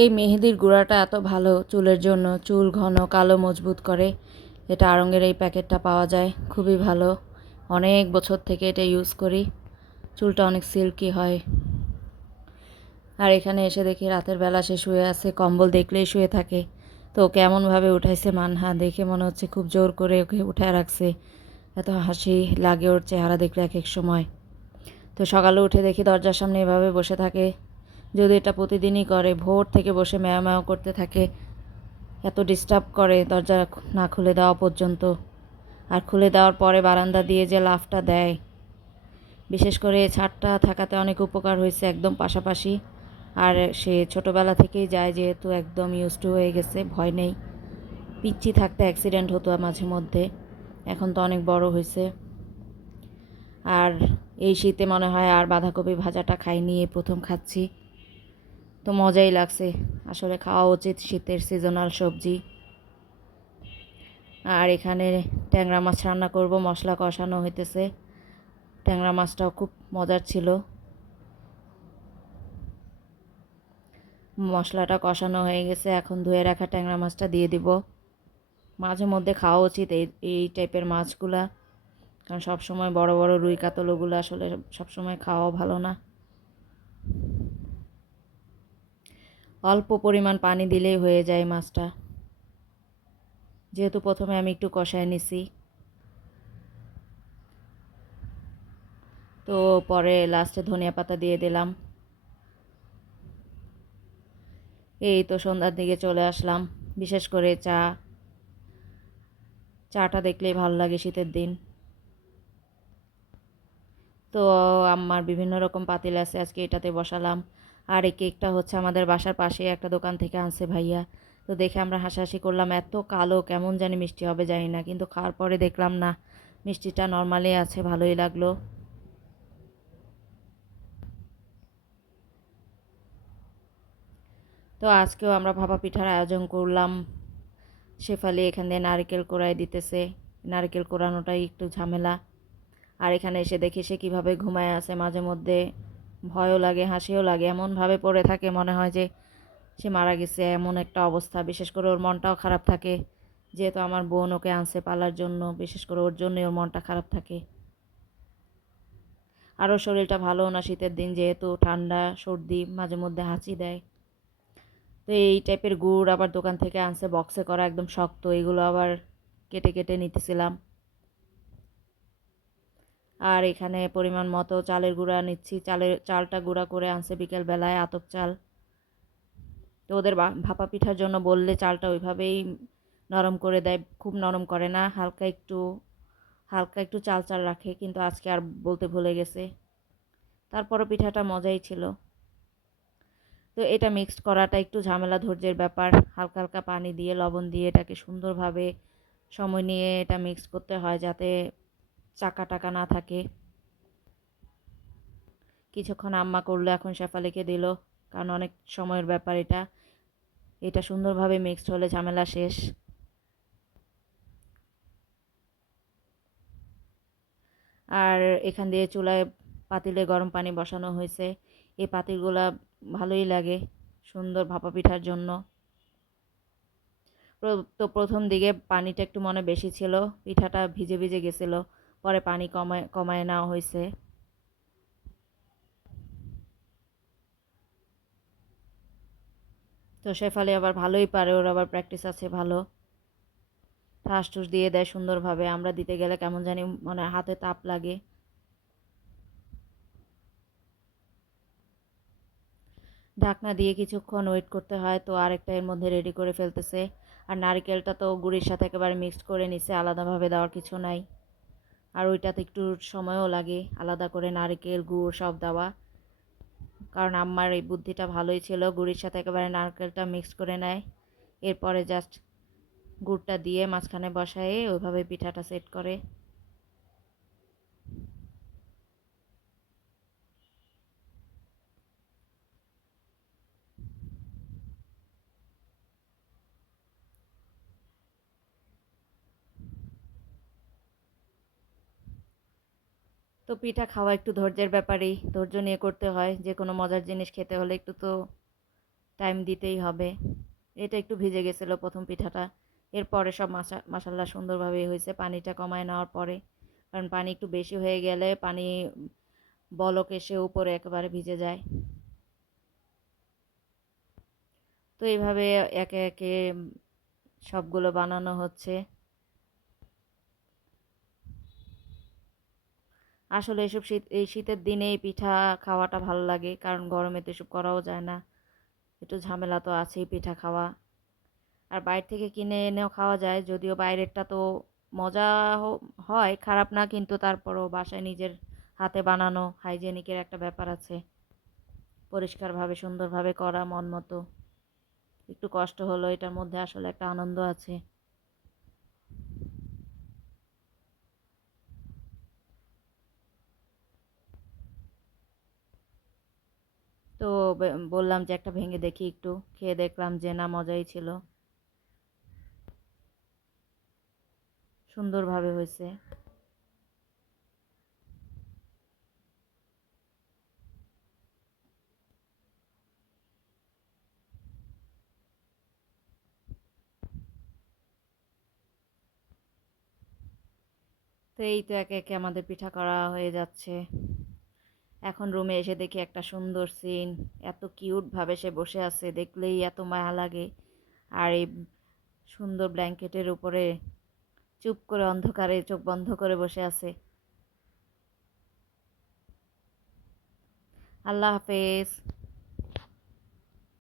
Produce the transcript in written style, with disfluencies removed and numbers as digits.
এই মেহেদির গুঁড়াটা এত ভালো চুলের জন্য, চুল ঘন কালো মজবুত করে। এটা আড়ঙের এই প্যাকেটটা পাওয়া যায়, খুবই ভালো। অনেক বছর থেকে এটা ইউজ করি, চুলটা অনেক সিল্কি হয়। আর এখানে এসে দেখি রাতের বেলা সে শুয়ে আছে, কম্বল দেখলেই শুয়ে থাকে। তো ওকে এমনভাবে উঠাইছে মানহা, দেখে মনে হচ্ছে খুব জোর করে ওকে উঠায় রাখছে। এত হাসি লাগে ওর চেহারা দেখলে এক এক সময়। তো সকালে উঠে দেখি দরজার সামনে এভাবে বসে থাকে। যদি এটা প্রতিদিনই করে, ভোর থেকে বসে ম্যাও ম্যাও করতে থাকে, এত ডিস্টার্ব করে দরজা না খুলে দেওয়া পর্যন্ত। আর খুলে দেওয়ার পরে বারান্দা দিয়ে যে লাফটা দেয়, বিশেষ করে ছাদটা থাকাতে অনেক উপকার হয়েছে, একদম পাশাপাশি। আর সে ছোটোবেলা থেকেই যায়, যেহেতু একদম ইউজ টু হয়ে গেছে, ভয় নেই। পিচ্ছি থাকতে অ্যাক্সিডেন্ট হতো মাঝে মধ্যে, এখন তো অনেক বড় হয়েছে। আর এই শীতে মনে হয় আর বাঁধাকপি ভাজাটা খাইনি, এই প্রথম খাচ্ছি। তো মজাই লাগছে, আসলে খাওয়া উচিত, শীতের সিজনাল সবজি। আর এখানে ট্যাংরা মাছ রান্না করব, মশলা কষানো হইতেছে। ট্যাংরা মাছটাও খুব মজার ছিল। মশলাটা কষানো হয়ে গেছে, এখন ধুয়ে রাখা ট্যাংরা মাছটা দিয়ে দিব। মাঝে মধ্যে খাওয়া উচিত এই এই টাইপের মাছগুলা, কারণ সবসময় বড় বড় রুই কাতলগুলো আসলে সবসময় খাওয়া ভালো না। অল্প পরিমাণ পানি দিলেই হয়ে যায় মাছটা, যেহেতু প্রথমে আমি একটু কষায় নিছি। তো পরে লাস্টে ধনিয়া পাতা দিয়ে দিলাম। এই তো সন্ধ্যার দিকে চলে আসলাম। বিশেষ করে চাটা দেখলেই ভালো লাগে শীতের দিন। তো আমার বিভিন্ন রকম পাতিল আছে, আজকে এটাতে বসালাম। আর এই কেকটা হচ্ছে আমাদের বাসার পাশে একটা দোকান থেকে আনছে ভাইয়া। তো দেখে আমরা হাসাহাসি করলাম, এত কালো কেমন জানি মিষ্টি হবে জানি না, কিন্তু খাওয়ার পরে দেখলাম না, মিষ্টিটা নর্মালি আছে, ভালোই লাগলো। তো আজকেও আমরা ভাপা পিঠার আয়োজন করলাম। শেফালি এখান দিয়ে নারকেল কোড়াই দিতেছে, নারকেল কোড়ানোটাই একটু ঝামেলা। আর এখানে এসে দেখি সে কীভাবে ঘুমায় আছে, মাঝে মধ্যে ভয়ও লাগে হাসিও লাগে, এমনভাবে পড়ে থাকে মনে হয় যে সে মারা গেছে, এমন একটা অবস্থা। বিশেষ করে ওর মনটাও খারাপ থাকে, যেহেতু আমার বোন ওকে আনছে পালার জন্য, বিশেষ করে ওর জন্যই ওর মনটা খারাপ থাকে। আরও শরীরটা ভালোও না শীতের দিন, যেহেতু ঠান্ডা সর্দি, মাঝে মধ্যে হাঁচি দেয়। তো এই টাইপের গুড় আবার দোকান থেকে আনছে বক্সে করা, একদম শক্ত, এগুলো আবার কেটে কেটে নিতেছিলাম। আর এখানে পরিমাণ মতো চালের গুঁড়া নিচ্ছি, চালটা গুঁড়া করে আনছে বিকেলবেলায়, আতপ চাল। তো ওদের ভাপা পিঠার জন্য বললে চালটা ওইভাবেই নরম করে দেয়, খুব নরম করে না, হালকা একটু চাল চাল রাখে, কিন্তু আজকে আর বলতে ভুলে গেছে। তারপরও পিঠাটা মজাই ছিল। তো এটা মিক্সড করাটা একটু ঝামেলা, ধৈর্যের ব্যাপার। হালকা হালকা পানি দিয়ে লবণ দিয়ে এটাকে সুন্দরভাবে সময় নিয়ে এটা মিক্স করতে হয়, যাতে চাকা টাকা না থাকে। কিছুক্ষণ আম্মা করলো, এখন শেফালিকে দিল, কারণ অনেক সময়ের ব্যাপার এটা। এটা সুন্দরভাবে মিক্সড হলে ঝামেলা শেষ। আর এখান দিয়ে চুলায় পাতিলে গরম পানি বসানো হয়েছে। এই পাতিলগুলা ভালোই লাগে সুন্দর ভাপা পিঠার জন্য। তো প্রথম দিকে পানিটা একটু মনে বেশি ছিল, পিঠাটা ভিজে ভিজে গেছিল, পরে পানি কমায় কমায় নেওয়া হয়েছে। তো শেফালি আবার ভালোই পারে, ওর আবার প্র্যাকটিস আছে ভালো, ঠাস ঠুস দিয়ে দেয় সুন্দরভাবে। আমরা দিতে গেলে কেমন জানি মানে হাতে তাপ লাগে। ঢাকনা দিয়ে কিছুক্ষণ ওয়েট করতে হয়। তো আরেকটা এর মধ্যে রেডি করে ফেলতেছে। আর নারকেলটা তো গুড়ির সাথে একেবারে মিক্সড করে নিছে, আলাদাভাবে দেওয়ার কিছু নাই। আর ওইটাতে একটু সময়ও লাগে আলাদা করে নারকেল গুড় সব দেওয়া, কারণ আমার এই বুদ্ধিটা ভালোই ছিল, গুড়ির সাথে একেবারে নারকেলটা মিক্স করে নেয়, এরপরে জাস্ট গুড়টা দিয়ে মাঝখানে বসায়ে ওইভাবে পিঠাটা সেট করে। তো পিঠা খাওয়া একটু ধৈর্যের ব্যাপারেই, ধৈর্য নিয়ে করতে হয়, যে কোনো মজার জিনিস খেতে হলে একটু তো টাইম দিতেই হবে। এটা একটু ভিজে গেছিলো প্রথম পিঠাটা, এরপরে সব মাসাল্লা সুন্দরভাবে হয়েছে পানিটা কমায় নেওয়ার পরে। কারণ পানি একটু বেশি হয়ে গেলে পানি বলক এসে উপরে একেবারে ভিজে যায়। তো এইভাবে একে একে সবগুলো বানানো হচ্ছে। আসলে এই শীতের দিনে এই পিঠা খাওয়াটা ভালো লাগে, কারণ গরমে তো এসব করাও যায় না, একটু ঝামেলা তো আছেই পিঠা খাওয়া। আর বাইরে থেকে কিনে এনেও খাওয়া যায়, যদিও বাইরেরটা তো মজা হয়, খারাপ না, কিন্তু তারপরও বাসায় নিজের হাতে বানানো হাইজেনিকের একটা ব্যাপার আছে, পরিষ্কারভাবে সুন্দরভাবে করা মন মতো। একটু কষ্ট হলো, এটার মধ্যে আসলে একটা আনন্দ আছে। তো বললাম যে একটা ভেঙে দেখি, একটু খেয়ে দেখলাম যে না, মজাই ছিল, সুন্দরভাবে হয়েছে। তো এই তো একে একে আমাদের পিঠা করা হয়ে যাচ্ছে। এখন রুমে এসে দেখি একটা সুন্দর সিন, এত কিউট ভাবে সে বসে আছে, দেখলেই এত মায়া লাগে। আর এই সুন্দর ব্ল্যাঙ্কেটের উপরে চুপ করে অন্ধকারে চোখ বন্ধ করে বসে আছে। আল্লাহ হাফেজ।